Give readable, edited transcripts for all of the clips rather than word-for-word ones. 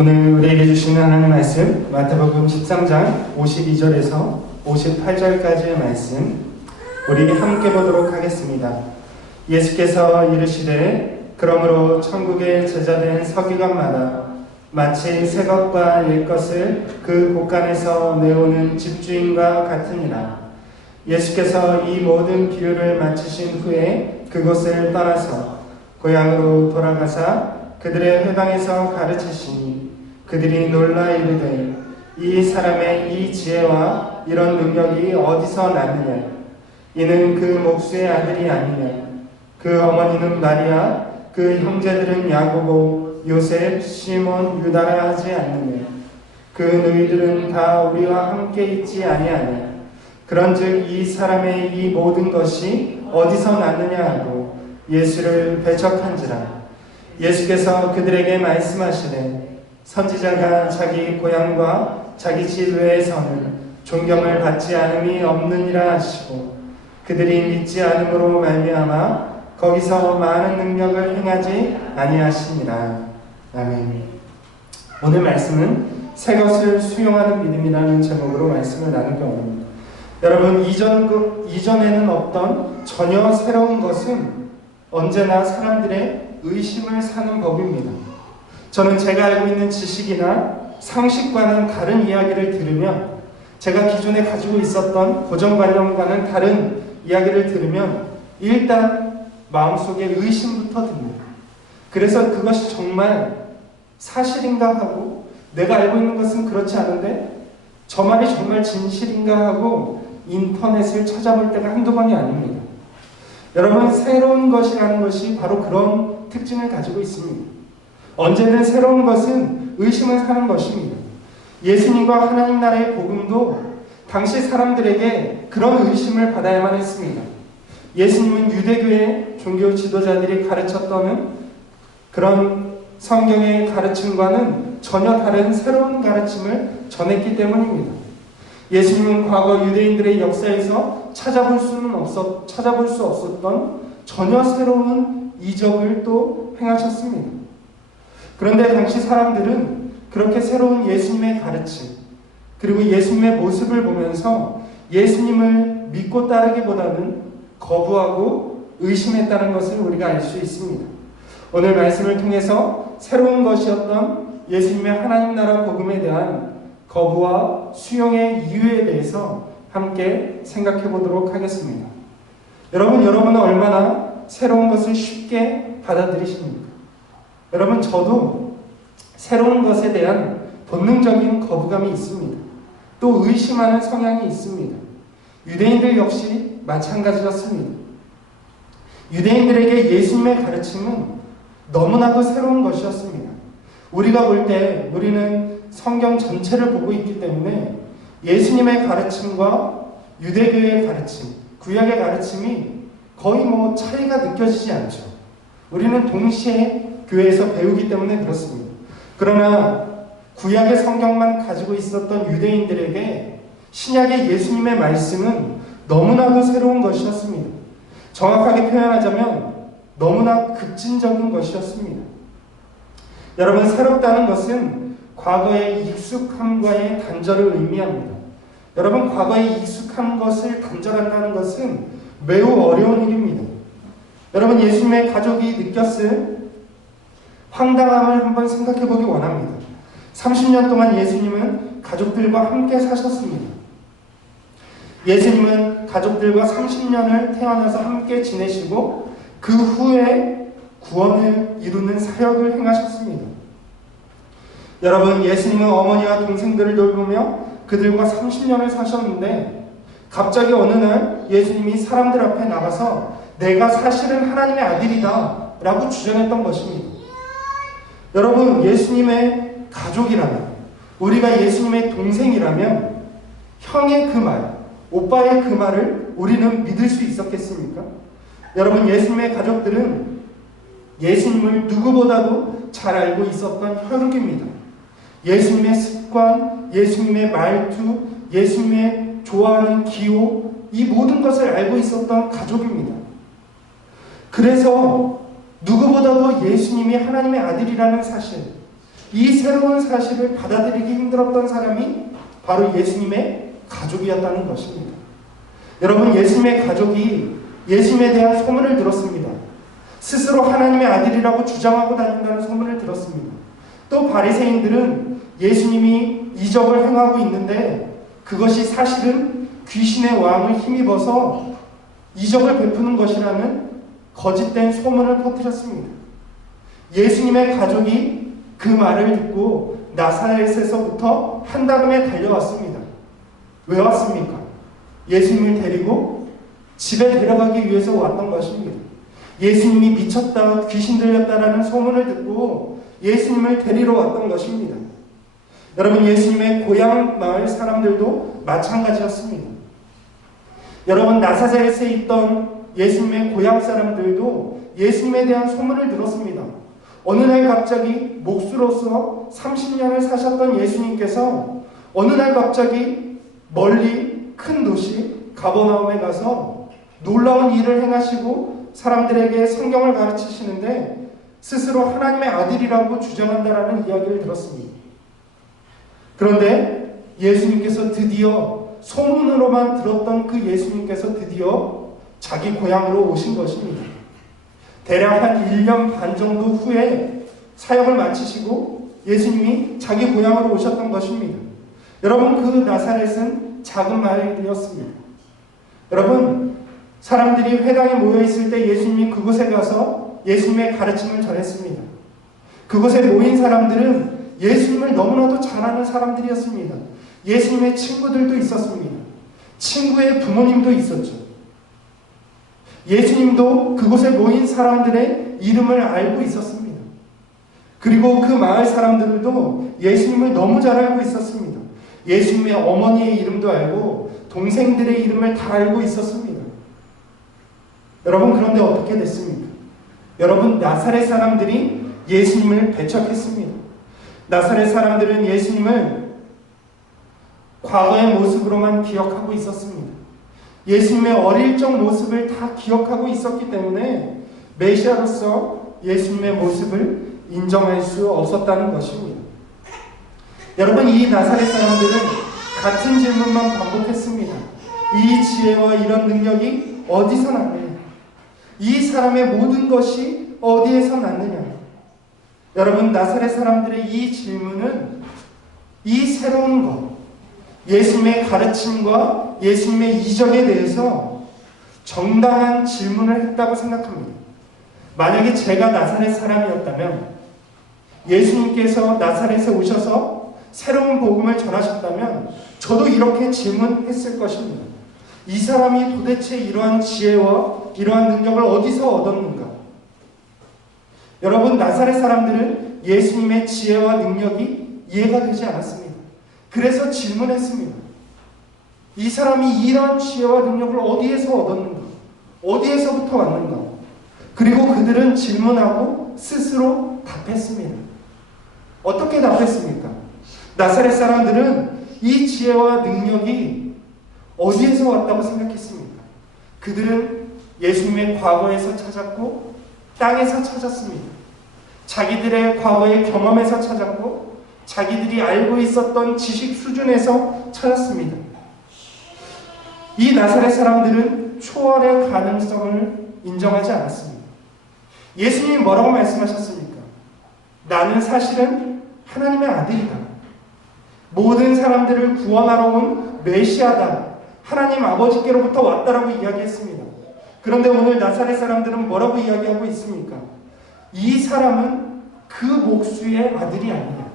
오늘 우리에게 주시는 하나님의 말씀 마태복음 13장 52절에서 58절까지의 말씀 우리 함께 보도록 하겠습니다. 예수께서 이르시되 그러므로 천국의 제자된 서기관마다 마치 새 것과 옛 것을 그 곳간에서 내오는 집주인과 같으니라. 예수께서 이 모든 비유를 마치신 후에 그곳을 떠나서 고향으로 돌아가사 그들의 회당에서 가르치시니 그들이 놀라 이르되 이 사람의 이 지혜와 이런 능력이 어디서 났느냐? 이는 그 목수의 아들이 아니냐? 그 어머니는 마리아, 그 형제들은 야고보, 요셉, 시몬, 유다라 하지 않느냐? 그 너희들은 다 우리와 함께 있지 아니하냐? 그런즉 이 사람의 이 모든 것이 어디서 났느냐 하고 예수를 배척한지라. 예수께서 그들에게 말씀하시되 선지자가 자기 고향과 자기 집 외에서는 존경을 받지 않음이 없느니라 하시고 그들이 믿지 않음으로 말미암아 거기서 많은 능력을 행하지 아니하시니라. 아멘. 오늘 말씀은 새 것을 수용하는 믿음이라는 제목으로 말씀을 나누게 합니다. 여러분, 이전에는 없던 전혀 새로운 것은 언제나 사람들의 의심을 사는 법입니다. 저는 제가 알고 있는 지식이나 상식과는 다른 이야기를 들으면, 제가 기존에 가지고 있었던 고정관념과는 다른 이야기를 들으면 일단 마음속에 의심부터 듭니다. 그래서 그것이 정말 사실인가 하고 내가 알고 있는 것은 그렇지 않은데 저 말이 정말 진실인가 하고 인터넷을 찾아볼 때가 한두 번이 아닙니다. 여러분, 새로운 것이라는 것이 바로 그런 특징을 가지고 있습니다. 언제든 새로운 것은 의심을 사는 것입니다. 예수님과 하나님 나라의 복음도 당시 사람들에게 그런 의심을 받아야만 했습니다. 예수님은 유대교의 종교 지도자들이 가르쳤던 그런 성경의 가르침과는 전혀 다른 새로운 가르침을 전했기 때문입니다. 예수님은 과거 유대인들의 역사에서 찾아볼 수 없었던 전혀 새로운 이적을 또 행하셨습니다. 그런데 당시 사람들은 그렇게 새로운 예수님의 가르침, 그리고 예수님의 모습을 보면서 예수님을 믿고 따르기보다는 거부하고 의심했다는 것을 우리가 알 수 있습니다. 오늘 말씀을 통해서 새로운 것이었던 예수님의 하나님 나라 복음에 대한 거부와 수용의 이유에 대해서 함께 생각해 보도록 하겠습니다. 여러분은 얼마나 새로운 것을 쉽게 받아들이십니까? 여러분, 저도 새로운 것에 대한 본능적인 거부감이 있습니다. 또 의심하는 성향이 있습니다. 유대인들 역시 마찬가지였습니다. 유대인들에게 예수님의 가르침은 너무나도 새로운 것이었습니다. 우리가 볼 때 우리는 성경 전체를 보고 있기 때문에 예수님의 가르침과 유대교의 가르침, 구약의 가르침이 거의 차이가 느껴지지 않죠. 우리는 동시에 교회에서 배우기 때문에 그렇습니다. 그러나 구약의 성경만 가지고 있었던 유대인들에게 신약의 예수님의 말씀은 너무나도 새로운 것이었습니다. 정확하게 표현하자면 너무나 급진적인 것이었습니다. 여러분, 새롭다는 것은 과거의 익숙함과의 단절을 의미합니다. 여러분, 과거에 익숙한 것을 단절한다는 것은 매우 어려운 일입니다. 여러분, 예수님의 가족이 느꼈을 황당함을 한번 생각해 보기 원합니다. 30년 동안 예수님은 가족들과 함께 사셨습니다. 예수님은 가족들과 30년을 태어나서 함께 지내시고 그 후에 구원을 이루는 사역을 행하셨습니다. 여러분, 예수님은 어머니와 동생들을 돌보며 그들과 30년을 사셨는데 갑자기 어느 날 예수님이 사람들 앞에 나가서 내가 사실은 하나님의 아들이다 라고 주장했던 것입니다. 여러분, 예수님의 가족이라면, 우리가 예수님의 동생이라면 형의 그 말, 오빠의 그 말을 우리는 믿을 수 있었겠습니까? 여러분, 예수님의 가족들은 예수님을 누구보다도 잘 알고 있었던 혈육입니다. 예수님의 습관, 예수님의 말투, 예수님의 좋아하는 기호, 이 모든 것을 알고 있었던 가족입니다. 그래서 누구보다도 예수님이 하나님의 아들이라는 사실, 이 새로운 사실을 받아들이기 힘들었던 사람이 바로 예수님의 가족이었다는 것입니다. 여러분, 예수님의 가족이 예수님에 대한 소문을 들었습니다. 스스로 하나님의 아들이라고 주장하고 다닌다는 소문을 들었습니다. 또 바리새인들은 예수님이 이적을 행하고 있는데 그것이 사실은 귀신의 왕을 힘입어서 이적을 베푸는 것이라는 거짓된 소문을 퍼뜨렸습니다. 예수님의 가족이 그 말을 듣고 나사렛에서부터 한다름에 달려왔습니다. 왜 왔습니까? 예수님을 데리고 집에 데려가기 위해서 왔던 것입니다. 예수님이 미쳤다, 귀신 들렸다라는 소문을 듣고 예수님을 데리러 왔던 것입니다. 여러분, 예수님의 고향 마을 사람들도 마찬가지였습니다. 여러분, 나사렛에 있던 예수님의 고향 사람들도 예수님에 대한 소문을 들었습니다. 어느 날 갑자기 목수로서 30년을 사셨던 예수님께서 어느 날 갑자기 멀리 큰 도시 가버나움에 가서 놀라운 일을 행하시고 사람들에게 성경을 가르치시는데 스스로 하나님의 아들이라고 주장한다라는 이야기를 들었습니다. 그런데 예수님께서 드디어 소문으로만 들었던 그 예수님께서 드디어 자기 고향으로 오신 것입니다. 대략 한 1년 반 정도 후에 사역을 마치시고 예수님이 자기 고향으로 오셨던 것입니다. 여러분, 그 나사렛은 작은 마을이었습니다. 여러분, 사람들이 회당에 모여 있을 때 예수님이 그곳에 가서 예수님의 가르침을 전했습니다. 그곳에 모인 사람들은 예수님을 너무나도 잘 아는 사람들이었습니다. 예수님의 친구들도 있었습니다. 친구의 부모님도 있었죠. 예수님도 그곳에 모인 사람들의 이름을 알고 있었습니다. 그리고 그 마을 사람들도 예수님을 너무 잘 알고 있었습니다. 예수님의 어머니의 이름도 알고 동생들의 이름을 다 알고 있었습니다. 여러분, 그런데 어떻게 됐습니까? 여러분, 나사렛 사람들이 예수님을 배척했습니다. 나사렛 사람들은 예수님을 과거의 모습으로만 기억하고 있었습니다. 예수님의 어릴 적 모습을 다 기억하고 있었기 때문에 메시아로서 예수님의 모습을 인정할 수 없었다는 것입니다. 여러분, 이 나사렛 사람들은 같은 질문만 반복했습니다. 이 지혜와 이런 능력이 어디서 났느냐? 이 사람의 모든 것이 어디에서 났느냐? 여러분, 나사렛 사람들의 이 질문은 이 새로운 것, 예수님의 가르침과 예수님의 이적에 대해서 정당한 질문을 했다고 생각합니다. 만약에 제가 나사렛 사람이었다면, 예수님께서 나사렛에 오셔서 새로운 복음을 전하셨다면 저도 이렇게 질문했을 것입니다. 이 사람이 도대체 이러한 지혜와 이러한 능력을 어디서 얻었는가? 여러분, 나사렛 사람들은 예수님의 지혜와 능력이 이해가 되지 않았습니다. 그래서 질문했습니다. 이 사람이 이러한 지혜와 능력을 어디에서 얻었는가? 어디에서부터 왔는가? 그리고 그들은 질문하고 스스로 답했습니다. 어떻게 답했습니까? 나사렛 사람들은 이 지혜와 능력이 어디에서 왔다고 생각했습니까? 그들은 예수님의 과거에서 찾았고 땅에서 찾았습니다. 자기들의 과거의 경험에서 찾았고 자기들이 알고 있었던 지식 수준에서 찾았습니다. 이 나사렛 사람들은 초월의 가능성을 인정하지 않았습니다. 예수님이 뭐라고 말씀하셨습니까? 나는 사실은 하나님의 아들이다. 모든 사람들을 구원하러 온 메시아다. 하나님 아버지께로부터 왔다라고 이야기했습니다. 그런데 오늘 나사렛 사람들은 뭐라고 이야기하고 있습니까? 이 사람은 그 목수의 아들이 아니냐.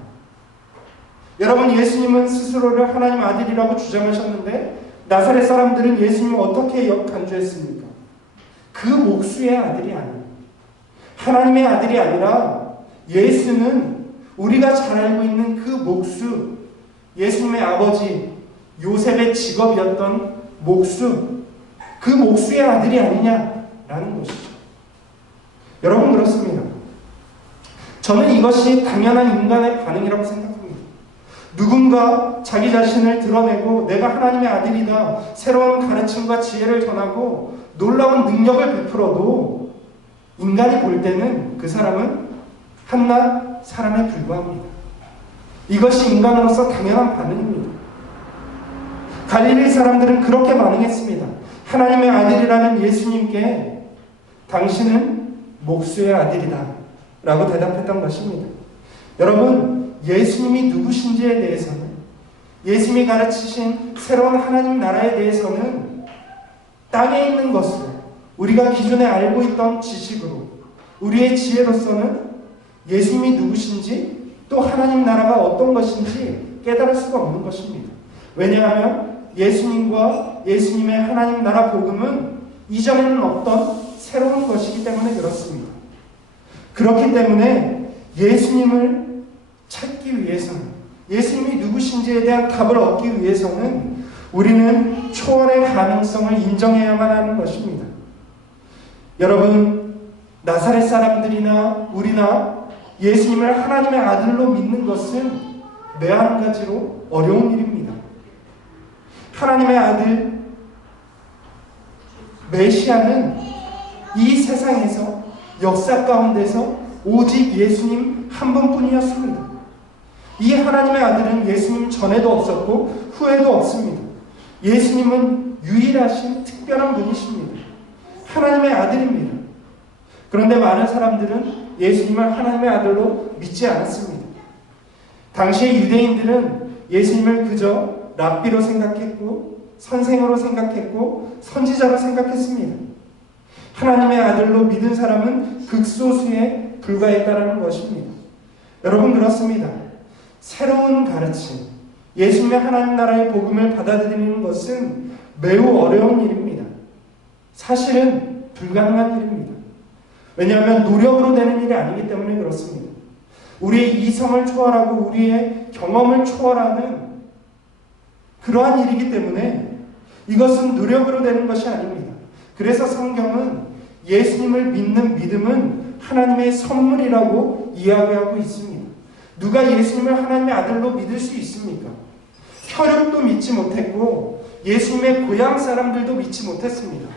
여러분, 예수님은 스스로를 하나님 아들이라고 주장하셨는데 나사렛 사람들은 예수님을 어떻게 간주했습니까? 그 목수의 아들이 아니냐. 하나님의 아들이 아니라 예수는 우리가 잘 알고 있는 그 목수, 예수님의 아버지 요셉의 직업이었던 목수, 그 목수의 아들이 아니냐라는 것이죠. 여러분, 그렇습니다. 저는 이것이 당연한 인간의 반응이라고 생각합니다. 누군가 자기 자신을 드러내고 내가 하나님의 아들이다, 새로운 가르침과 지혜를 전하고 놀라운 능력을 베풀어도 인간이 볼 때는 그 사람은 한낱 사람에 불과합니다. 이것이 인간으로서 당연한 반응입니다. 갈릴리 사람들은 그렇게 반응했습니다. 하나님의 아들이라는 예수님께 당신은 목수의 아들이다 라고 대답했던 것입니다. 여러분, 예수님이 누구신지에 대해서는, 예수님이 가르치신 새로운 하나님 나라에 대해서는 땅에 있는 것으로, 우리가 기존에 알고 있던 지식으로, 우리의 지혜로서는 예수님이 누구신지, 또 하나님 나라가 어떤 것인지 깨달을 수가 없는 것입니다. 왜냐하면 예수님과 예수님의 하나님 나라 복음은 이전에는 없던 새로운 것이기 때문에 그렇습니다. 그렇기 때문에 예수님을 찾기 위해서는, 예수님이 누구신지에 대한 답을 얻기 위해서는 우리는 초월의 가능성을 인정해야만 하는 것입니다. 여러분, 나사렛 사람들이나 우리나 예수님을 하나님의 아들로 믿는 것은 매한 가지로 어려운 일입니다. 하나님의 아들 메시아는 이 세상에서, 역사 가운데서 오직 예수님 한 분뿐이었습니다. 이 하나님의 아들은 예수님 전에도 없었고 후에도 없습니다. 예수님은 유일하신 특별한 분이십니다. 하나님의 아들입니다. 그런데 많은 사람들은 예수님을 하나님의 아들로 믿지 않았습니다. 당시의 유대인들은 예수님을 그저 랍비로 생각했고, 선생으로 생각했고, 선지자로 생각했습니다. 하나님의 아들로 믿은 사람은 극소수에 불과했다는 것입니다. 여러분, 그렇습니다. 새로운 가르침, 예수님의 하나님 나라의 복음을 받아들이는 것은 매우 어려운 일입니다. 사실은 불가능한 일입니다. 왜냐하면 노력으로 되는 일이 아니기 때문에 그렇습니다. 우리의 이성을 초월하고 우리의 경험을 초월하는 그러한 일이기 때문에 이것은 노력으로 되는 것이 아닙니다. 그래서 성경은 예수님을 믿는 믿음은 하나님의 선물이라고 이야기하고 있습니다. 누가 예수님을 하나님의 아들로 믿을 수 있습니까? 혈육도 믿지 못했고 예수님의 고향 사람들도 믿지 못했습니다.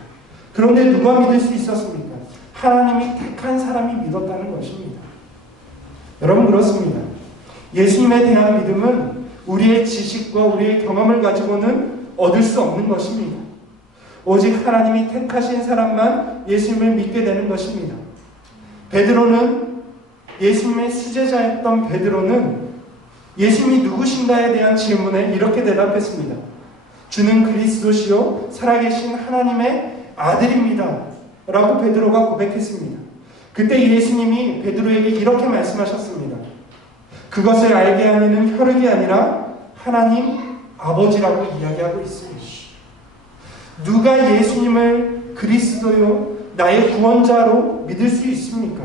그런데 누가 믿을 수 있었습니까? 하나님이 택한 사람이 믿었다는 것입니다. 여러분, 그렇습니다. 예수님에 대한 믿음은 우리의 지식과 우리의 경험을 가지고는 얻을 수 없는 것입니다. 오직 하나님이 택하신 사람만 예수님을 믿게 되는 것입니다. 베드로는, 예수님의 수제자였던 베드로는 예수님이 누구신가에 대한 질문에 이렇게 대답했습니다. 주는 그리스도시요 살아계신 하나님의 아들입니다 라고 베드로가 고백했습니다. 그때 예수님이 베드로에게 이렇게 말씀하셨습니다. 그것을 알게 하는 이는 혈육이 아니라 하나님 아버지라고 이야기하고 있습니다. 누가 예수님을 그리스도요 나의 구원자로 믿을 수 있습니까?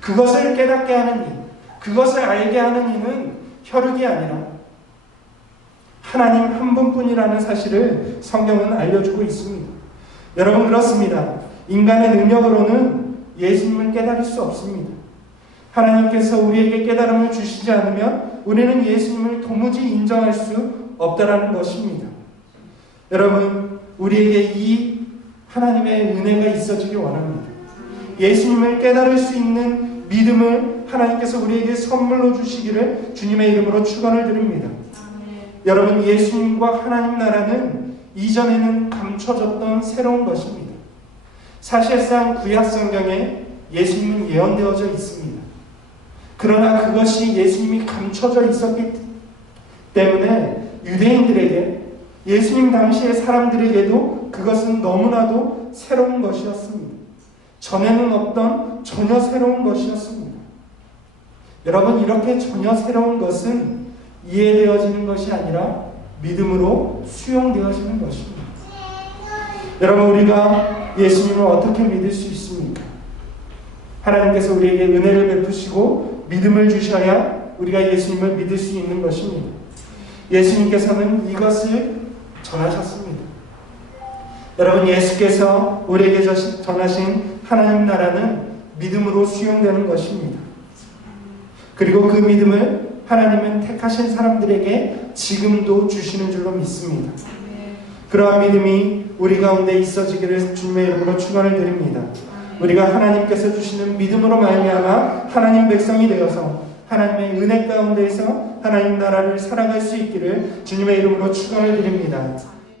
그것을 깨닫게 하는 이, 그것을 알게 하는 이는 혈육이 아니라 하나님 한 분뿐이라는 사실을 성경은 알려주고 있습니다. 여러분, 그렇습니다. 인간의 능력으로는 예수님을 깨달을 수 없습니다. 하나님께서 우리에게 깨달음을 주시지 않으면 우리는 예수님을 도무지 인정할 수 없다라는 것입니다. 여러분, 우리에게 이 하나님의 은혜가 있어지길 원합니다. 예수님을 깨달을 수 있는 믿음을 하나님께서 우리에게 선물로 주시기를 주님의 이름으로 축원을 드립니다. 여러분, 예수님과 하나님 나라는 이전에는 감춰졌던 새로운 것입니다. 사실상 구약 성경에 예수님은 예언되어져 있습니다. 그러나 그것이 예수님이 감춰져 있었기 때문에 유대인들에게, 예수님 당시의 사람들에게도 그것은 너무나도 새로운 것이었습니다. 전에는 없던 전혀 새로운 것이었습니다. 여러분, 이렇게 전혀 새로운 것은 이해되어지는 것이 아니라 믿음으로 수용되어지는 것입니다. 여러분, 우리가 예수님을 어떻게 믿을 수 있습니까? 하나님께서 우리에게 은혜를 베푸시고 믿음을 주셔야 우리가 예수님을 믿을 수 있는 것입니다. 예수님께서는 이것을 전하셨습니다. 여러분, 예수께서 우리에게 전하신 하나님 나라는 믿음으로 수용되는 것입니다. 그리고 그 믿음을 하나님은 택하신 사람들에게 지금도 주시는 줄로 믿습니다. 그러한 믿음이 우리 가운데 있어지기를 주님의 이름으로 축원을 드립니다. 우리가 하나님께서 주시는 믿음으로 말미암아 하나님 백성이 되어서 하나님의 은혜 가운데에서 하나님 나라를 살아갈 수 있기를 주님의 이름으로 축원을 드립니다.